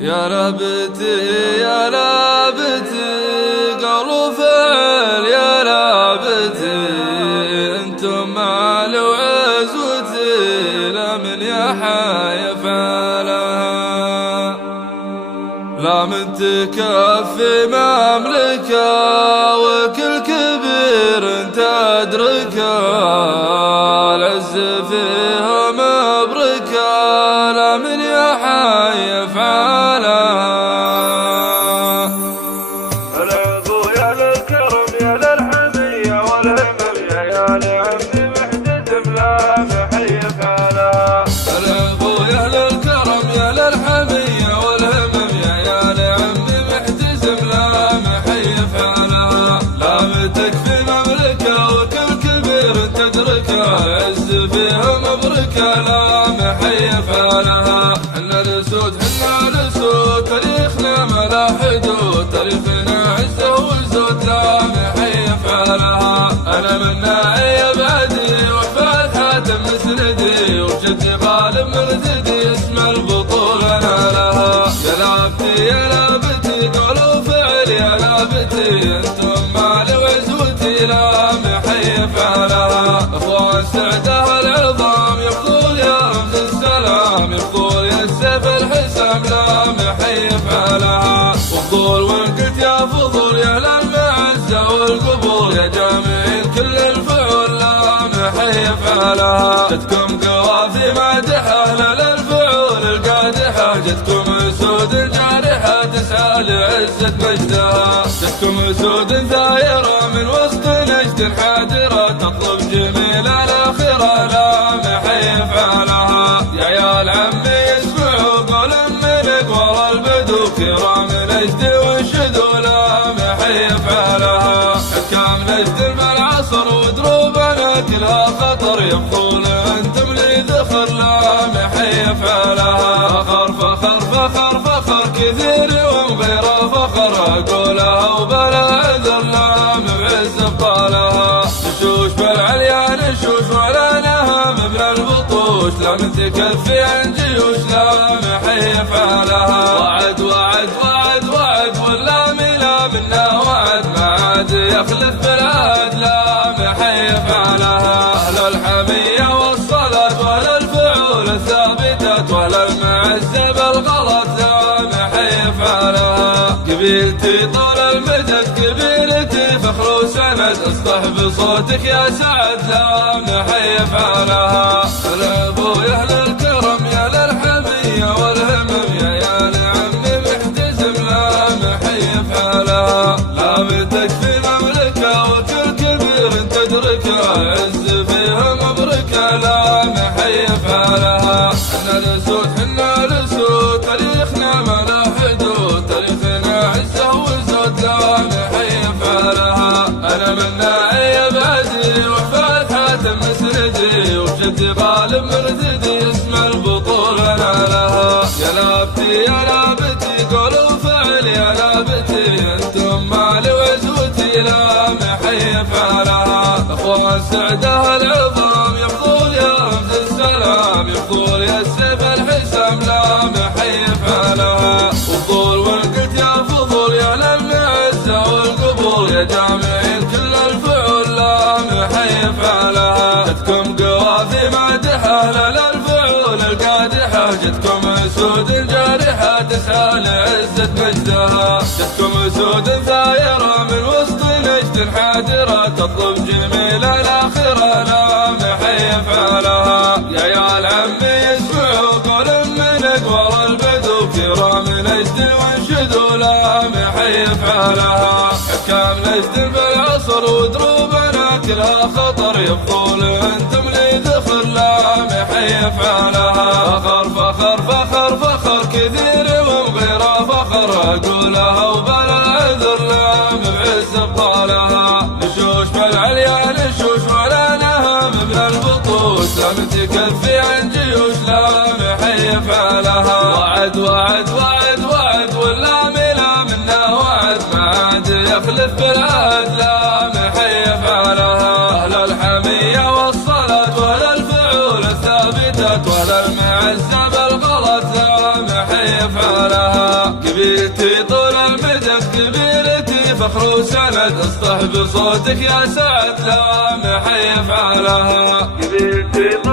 يا لابتي يا لابتي قول وفعل يا لابتي انتم مال وعزوتي لا من يحايف عليها لا من تكفي مملكة وكل كبير تدركه العز فيها مبركة لا من يحايف عليها العفو يا للكرم يا للحمية والهمم يا لعمي محتدم لا محيف عليها العفو يا للكرم يا للحمية والهمم يا لعمي محتزم لا محيف عليها لا متكفي مملكة وكل كبير تدركه العز فيها مبركة لا محيف عليها حنا الاسود تاريخنا ما لا حدود تاريخنا عزة وزود لا محيف عليها أنا من ناعي بعدي وفات حاتم مسندي وجدي غالب مرتدي اسم البطولة أنا لها يا لابتي يا لابتي قول وفعل يا لابتي انتم مالي وعزوتي لا محيف عليها اخوان سعدها العظام يفضل يا رمز السلام يفضل يا السيف الحسام لا محيف عليها وفضول وان قلت يا فضول يا للمعزة والقبول يا جامعين كل الفعول لا محيف عليها جتكم قوافي مادحة للفعول القادحة جتكم اسود جارحة تسعى لعزة مجدها جتكم اسود ثايرة من وسط نجد حادرة تطلب جميل الآخرة لا محيف عليها يا عيال عمي يسمعوا قول من اقوال البدو كرام نجد وشدوا لا محيف عليها حكام نجد بالعصر ودروبنا كلها خطر يبطون انتم لي ذخر لا محيف عليها فخر فخر فخر فخر كثير ومن غير فخر اقولها وبلا عذر لا مبعز بطالها نشوش بالعليا نشوش ولا نهم من البطوش لا من تكفي عن جيوش لا محيف عليها وعد وعد وعد وعد ولا ملا منا وعد ما عاد يخلف بالعهد لا محيف عليها اهل الحمية والصلاة ولا الفعول الثابتات ولا المعزة بالغلط لا محيف عليها قبيلتي طول المدد قبيلتي فخر وسند اصطح بصوتك يا سعد لا محيف عليها العفو يا اهل الكرم يا للحمية والهمم يا لعمي محتزم لا محيف عليها لا متكفي مملكة وكل كبير تدركه العز فيها مبركة لا محيف عليها حنا الاسود تاريخنا ما لا حدود تاريخنا عزة وزود لا محيف عليها أنا من ناعي بعدي وفات حاتم مسندي وجدي غالب مرتدي اسم البطولة أنا لها يا لابتي يا لابتي قول وفعل يا لابتي انتم مالي وعزوتي لا محيف عليها اخوان سعدها العظام يفضل يا رمز السلام يفضل يا السيف الحسام لا محيف عليها وفضول وان قلت يا فضول يا للمعزة والقبول يا جامعين كل الفعول لا محيف عليها جتكم قوافي مادحة للفعول القادحة جتكم اسود جارحة تسعى لعزة مجدها جتكم اسود ثايرة من وسط نجد حادرة تطلب جميل الآخرة لا محيف عليها يا عيال عمي يسمعوا قول من اقوال البدو كرام نجد وانشدوا لا محيف عليها حكام نجد بالعصر ودروبنا كلها خطر يبطول انتم لي ذخر لا محيف عليها فخر فخر فخر فخر كثير ومن غير فخر اقولها وبلا العذر لا مبعز بطالها نشوش بالعليا نشوش ولا نهم من البطوش لا من تكفي عن جيوش لا محيف عليها وعد وعد وعد وعد ولا ملا منا وعد ما عاد يخلف بالعهد لا محيف عليها اهل الحمية والصلاة ولا الفعول الثابتات ثابتت ولا المعزة بالغلط لامح يفعلها. قبيلتي طول المدى قبيلتي فخر وسند اصطح بصوتك يا سعد لامح يفعلها. قبيلتي